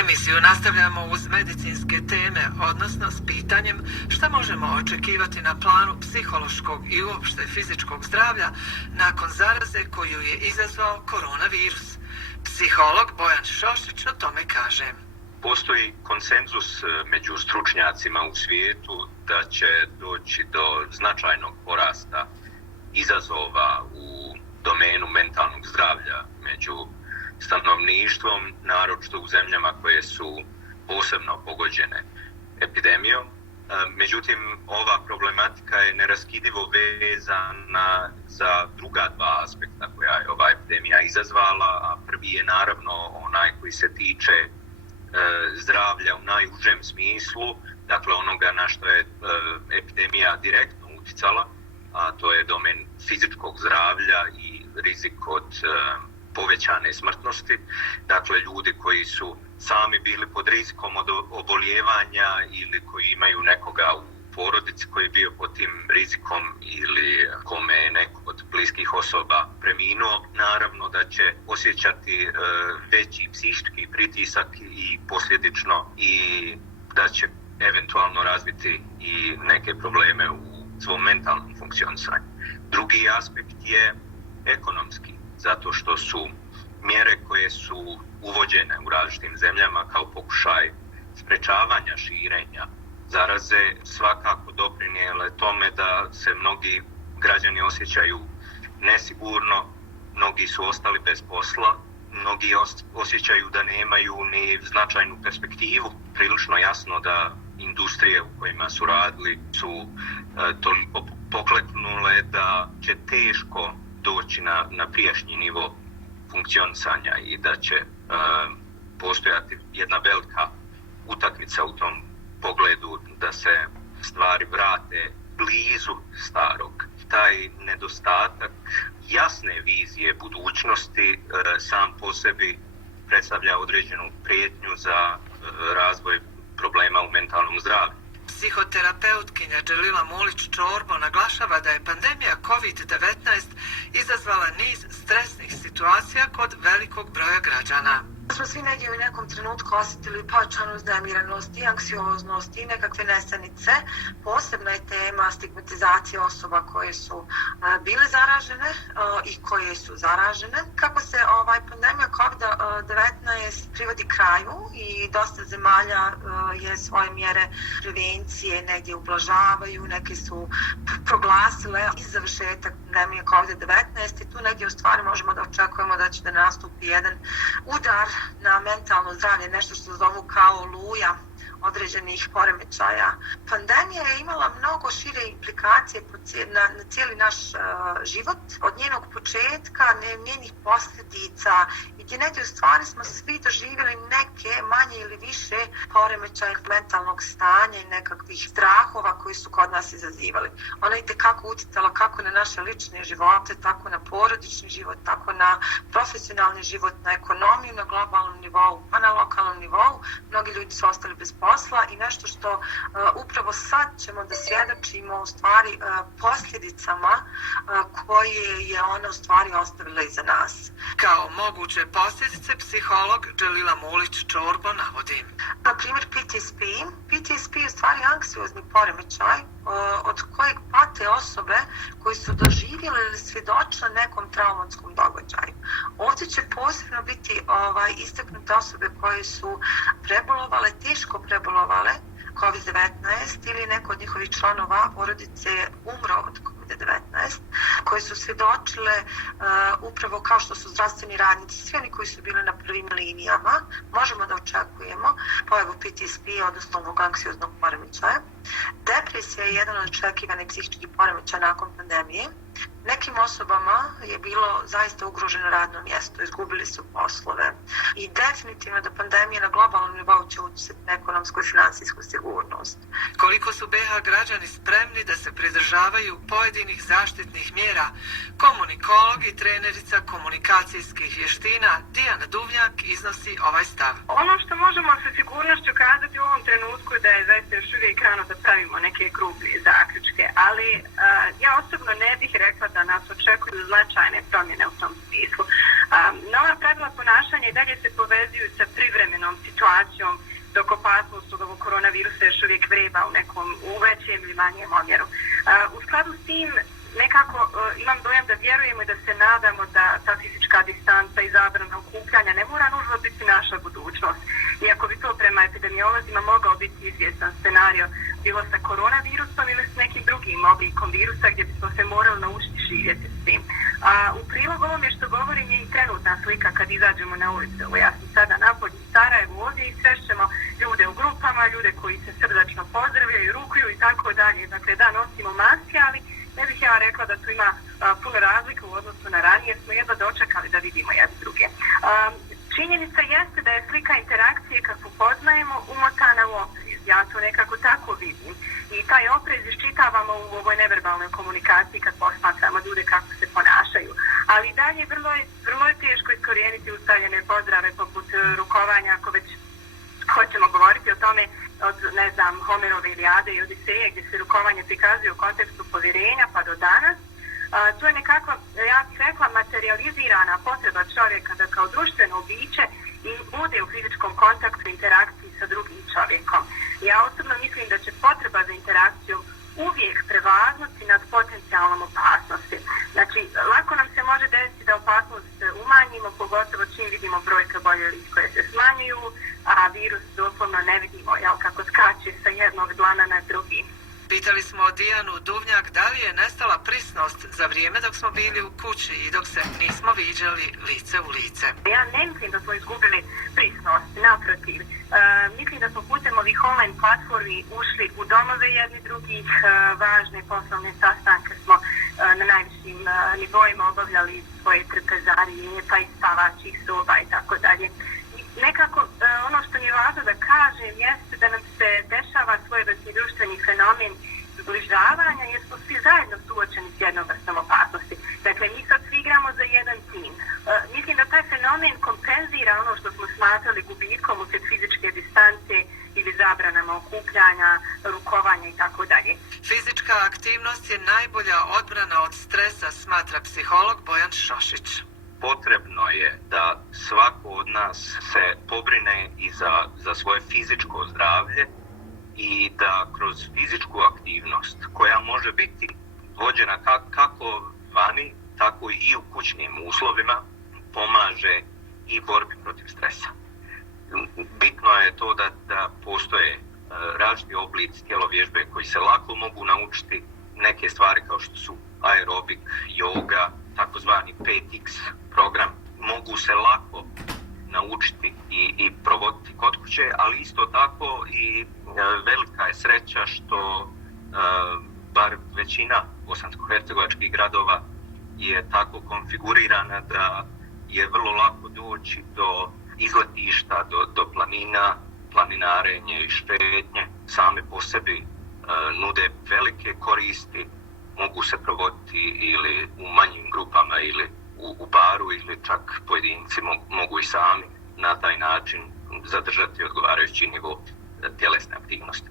Emisiju nastavljamo uz medicinske teme, odnosno s pitanjem šta možemo očekivati na planu psihološkog i uopšte fizičkog zdravlja nakon zaraze koju je izazvao koronavirus. Psiholog Bojan Šošić o tome kaže. Postoji konsenzus među stručnjacima u svijetu da će doći do značajnog porasta izazova u domenu mentalnog zdravlja među stanovništvom, naročito u zemljama koje su posebno pogođene epidemijom. Međutim, ova problematika je neraskidivo vezana za druga dva aspekta koja je ova epidemija izazvala, a prvi je naravno onaj koji se tiče zdravlja u najužem smislu, dakle onoga na što je epidemija direktno utjecala, a to je domen fizičkog zdravlja i rizik od povećane smrtnosti. Dakle, ljudi koji su sami bili pod rizikom od oboljevanja ili koji imaju nekoga u porodici koji je bio pod tim rizikom ili kome je neko od bliskih osoba preminuo, naravno da će osjećati veći psihički pritisak i posljedično i da će eventualno razviti i neke probleme u svom mentalnom funkcionisanju. Drugi aspekt je ekonomski, zato što su mjere koje su uvođene u različitim zemljama kao pokušaj sprečavanja širenja zaraze svakako doprinijele tome da se mnogi građani osjećaju nesigurno, mnogi su ostali bez posla, mnogi osjećaju da nemaju ni značajnu perspektivu. Prilično jasno da industrije u kojima su radili su toliko pokleknule da će teško doći na prijašnji nivo funkcionisanja i da će postojati jedna velika utakmica u tom pogledu da se stvari vrate blizu starog. Taj nedostatak jasne vizije budućnosti sam po sebi predstavlja određenu prijetnju za razvoj problema u mentalnom zdravlju. Psihoterapeutkinja Dželila Mulić-Čorbo naglašava da je pandemija COVID-19 izazvala niz stresnih situacija kod velikog broja građana. Smo svi negdje u nekom trenutku osjetili pojačanu uznemiranost i anksioznost i nekakve nesanice. Posebna je tema stigmatizacije osoba koje su bile zaražene i koje su zaražene. Kako se pandemija COVID-19 privodi kraju i dosta zemalja je svoje mjere prevencije negdje ublažavaju, neke su proglasile i završetak pandemije COVID-19 i tu negdje u stvari možemo da očekujemo da će da nastupi jedan udar na mentalno zdravlje, nešto što zovu kao oluja određenih poremećaja. Pandemija je imala mnogo šire implikacije na cijeli naš život, od njenog početka, njenih posljedica i gdje negdje u stvari smo svi doživjeli neke manje ili više poremećaja mentalnog stanja i nekakvih strahova koji su kod nas izazivali. Ona je itekako utjecala kako na naše lične živote, tako na porodični život, tako na profesionalni život, na ekonomiju, na globalnom nivou, pa na lokalnom nivou. Mnogi ljudi su ostali bez posla i nešto što upravo sad ćemo da svjedočimo u stvari posljedicama koje je ona u stvari ostavila iza nas. Kao moguće posljedice psiholog Dželila Mulić-Čorbo navodi. Na primjer PTSP je u stvari anksiozni poremećaj od kojeg pate osobe koji su doživjeli ili svjedočile nekom traumatskom događaju. Ovdje će posebno biti istaknute osobe koje su prebolovale, teško prebolovale COVID-19 ili neko od njihovih članova porodice umro od COVID-19, koje su svjedočile upravo kao što su zdravstveni radnici, svi oni koji su bili na prvim linijama, možemo da očekujemo pojavu PTSP, odnosno ovog anksioznog poremećaja. Depresija je jedan od očekivanih psihičkih poremećaja nakon pandemije. Nekim osobama je bilo zaista ugroženo radno mjesto, izgubili su poslove i definitivno da pandemija na globalnom nivou će utjecati na ekonomsku i finansijsku sigurnost. Koliko su BiH građani spremni da se pridržavaju pojedinih zaštitnih mjera, komunikolog i trenerica komunikacijskih vještina Dijana Duvnjak iznosi ovaj stav. Ono što možemo sa sigurnošću kazati u ovom trenutku da je zaista još uvijek rano da pravimo neke grublje zaključke, ali ja osobno ne bih rekla da nas očekuju značajne promjene u tom smislu. Nova pravila ponašanja okupljanja i dalje se povezuju sa privremenom situacijom dok opasnost od ovog koronavirusa još uvijek vreba u većem ili manjem omjeru. U skladu s tim nekako imam dojam da vjerujemo i da se nadamo da ta fizička distanca i zabrana okupljanja ne mora nužno biti naša budućnost. Iako bi to prema epidemiolozima mogao biti izvjestan scenario bilo sa koronavirusom ili s nekim drugim oblikom virusa gdje bismo se morali naučiti živjeti s tim. U prilog ovome što govorim je i trenutna slika kad izađemo na ulicu. Ja sam sada napolju u Sarajevu ovdje i srećemo ljude u grupama, ljude koji se srdačno pozdravljaju, rukuju i tako dalje. Dakle, da, nosimo maske, ali ne bih ja rekla da tu ima puno razlika u odnosu na ranije, smo jedva dočekali da vidimo jedne druge. Činjenica jeste da je slika interakcije kakvu poznajemo umotana u oprez. Ja to nekako tako vidim. I taj oprez iščitavamo u ovoj neverbalnoj komunikaciji kad posmatramo ljude kako se ponašaju. Ali dalje vrlo je teško iskorijeniti ustaljene pozdrave poput rukovanja, ako već hoćemo govoriti o tome od, Homerove Ilijade i Odiseje gdje se rukovanje prikazuje u kontekstu povjerenja pa do danas. To je nekakva, ja bih rekla, materializirana potreba čovjeka da kao društveno biće i bude u fizičkom kontaktu i interakciji sa drugim čovjekom. Ja osobno mislim da će potreba za interakcijom uvijek prevagnuti nad potencijalnom opasnosti. Znači, lako nam se može desiti da opasnost umanjimo, pogotovo čim vidimo brojke oboljelih koje se smanjuju, a virus doslovno ne vidimo, kako skače sa jednog dlana na drugi. Pitali smo Dijanu Duvnjak da li je nestala prisnost za vrijeme dok smo bili u kući i dok se nismo viđali lice u lice. Ja ne mislim da smo izgubili prisnost, naprotiv. Mislim da smo putem ovih online platformi ušli u domove jedni drugih, važne poslovne sastanke smo na najvišim nivoima obavljali svoje trpezarije, pa i spavačih soba i tako dalje. Nekako ono što mi je važno da kažem jeste da nam se dešava svojevrsni društveni fenomen zbližavanja jer smo svi zajedno suočeni s jednom vrstom opasnosti. Dakle, mi sad svi igramo za jedan tim. Mislim da taj fenomen kompenzira ono što smo smatrali gubitkom uslijed fizičke distance ili zabranama okupljanja, rukovanja i tako dalje. Fizička aktivnost je najbolja odbrana od stresa, smatra psiholog Bojan Šošić. Potrebno je da svako od nas se pobrine i za svoje fizičko zdravlje i da kroz fizičku aktivnost koja može biti vođena kako vani, tako i u kućnim uslovima pomaže i borbi protiv stresa. Bitno je to da postoje različiti oblici tjelovježbe koji se lako mogu naučiti, neke stvari kao što su aerobik, yoga, takozvani 5X program, mogu se lako naučiti i provoditi kod kuće, ali isto tako i velika je sreća što bar većina bosansko-hercegovačkih gradova je tako konfigurirana da je vrlo lako doći do izletišta, do planina, planinarenje i šetnje same po sebi nude velike koristi, mogu se provoditi ili u manjim grupama ili u baru ili čak pojedinci mogu i sami na taj način zadržati odgovarajući nivo tjelesne aktivnosti.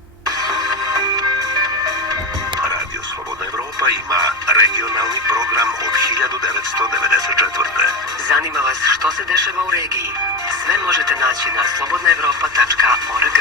Radio Slobodna Evropa ima regionalni program od 1994. Zanima vas što se dešava u regiji? Sve možete naći na slobodnaevropa.org.